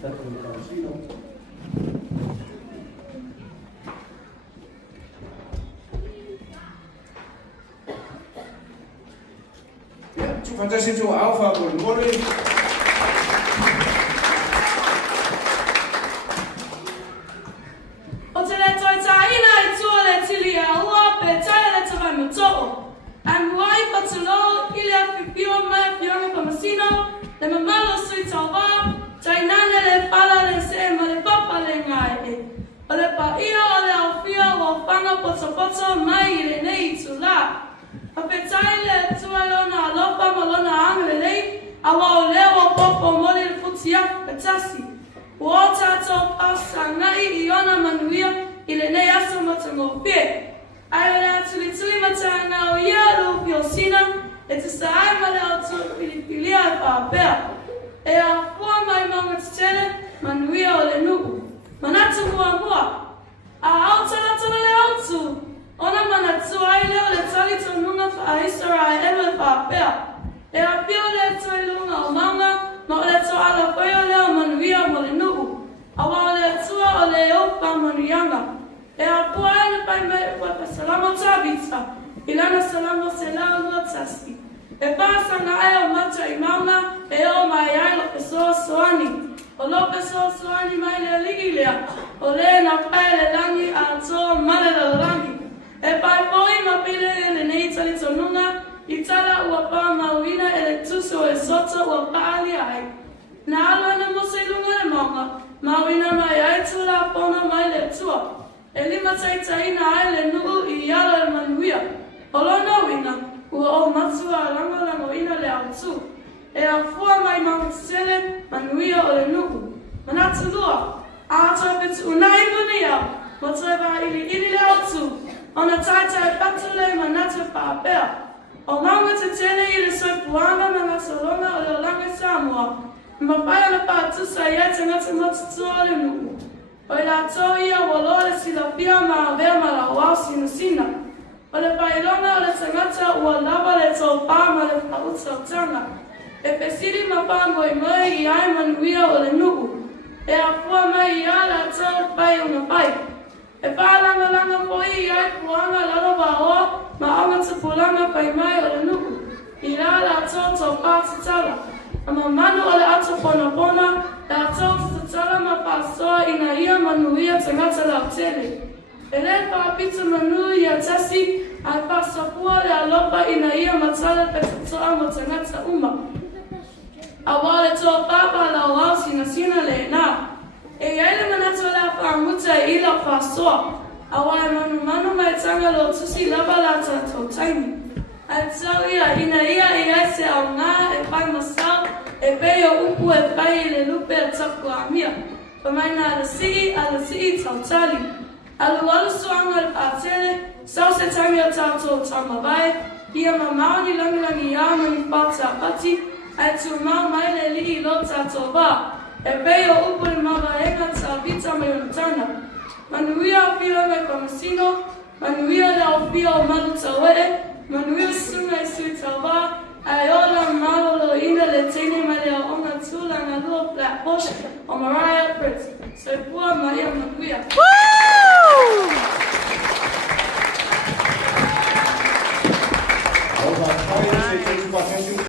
Tanto il calcino. Ja, tu fantastic to Alpha good morning. O te le toi taina e tua le tili a ua pe taia le tawai mato'o. Am wai patalo ili a pipio mai pionga pamasino le mamalo sui tawa tainane le pala le se ma le papa le ngai e. O le pa ia o le awhia o whanga poto mai i le nei tu la. A pe tai le tua lona alopa ma lona anga le lei a wa o leo popo mole le futia pe tasi. Ua tātou pasa ngai i ona manuia i le nei aso matango pie. Ai o le atuli matanga o ia lupi o sina e te sa ai ma le autu pilipilia e pāpea. E a fua mai manga titele manuia o le nuku. Manatu mua. A autanatana le autu. Ona manatu ai leo le tali tonunga fa a isara e ewe pāpea. E a pio le toi lunga o manga ma o le to ala koe o leo manuia mo le nuku. Awa o le tua o le opa manuianga. E a pua ene pai me e kua salamo tabita. Ilana salamo se lao lua taski. E pasa na ai o mata i mauna e o mai ai lo pesoa soani. O lo pesoa soani mai le ligi lea. O le na pai le langi a toa male le langi. E pai poi ma pile le nei tali tonunga. I tala ua paa mauina e le tuso e soto ua paali ai. Na alua na mose lunga le maunga. Mauina mai ai tula pono mai le tua. E lima taitaina ai le nuu i ala le manuia. O lona wina, ua o matua lango ina le autu. E a fua mai mautele manuia o le nuu. Manatu lua, a ato petu unai muni au. Motoeba ili le autu. Ona taita e patule manatu pāpea. O maunga te tene i le soipuanga mana solonga o le olanga Samoa. Mapaya na pātusa i ate ngata matutua le nuu. O la tau ia walole sila pia ma vea ma la wau sina. O le pailona o le tangata ua lava le tau pā ma le pauta o tanga. E pesiri ma pango i mai i ai manuia o le nuku. E a pua mai i ala tau pai o na pai. E pālanga poi i ai puanga lalo o ma anga tupulanga pai mai o le nuku. I la tau pā titala. Ama manu o le ato pona la tau tala ma pasoa ina ia manuia tangata la tele. E le pāpita manu ia tasi ai pasapua le alopa ina ia matala pe tatoa mo tangata uma. A wale toa papa la wau sina le na. E iaile manatu la pāmuta i ila pasoa. A wale manu mai tanga lo tusi lava la tatou taimi. Ai tau ia ina ia i aise au ngā e pai masau. E peo upu e pai le lupe a taku a mia. Pamaina ala sii tau tali. Alu suanga le pātele, sau se tangi o tātou tama vai. Ia ma maoni langi ia mani pāta pati. Ai tu mau mai le li lo tātou wā. E peo upu le mawa enga tā vita mai unatana. Manuia o pila mai pamasino. Manuia le au pia o manu tawere. Manuia sunga i sui tau wā. Ai ola malo ina le tene mai le ona tula na lua Flatbush o Mariah Prince. So pua mai a manuia.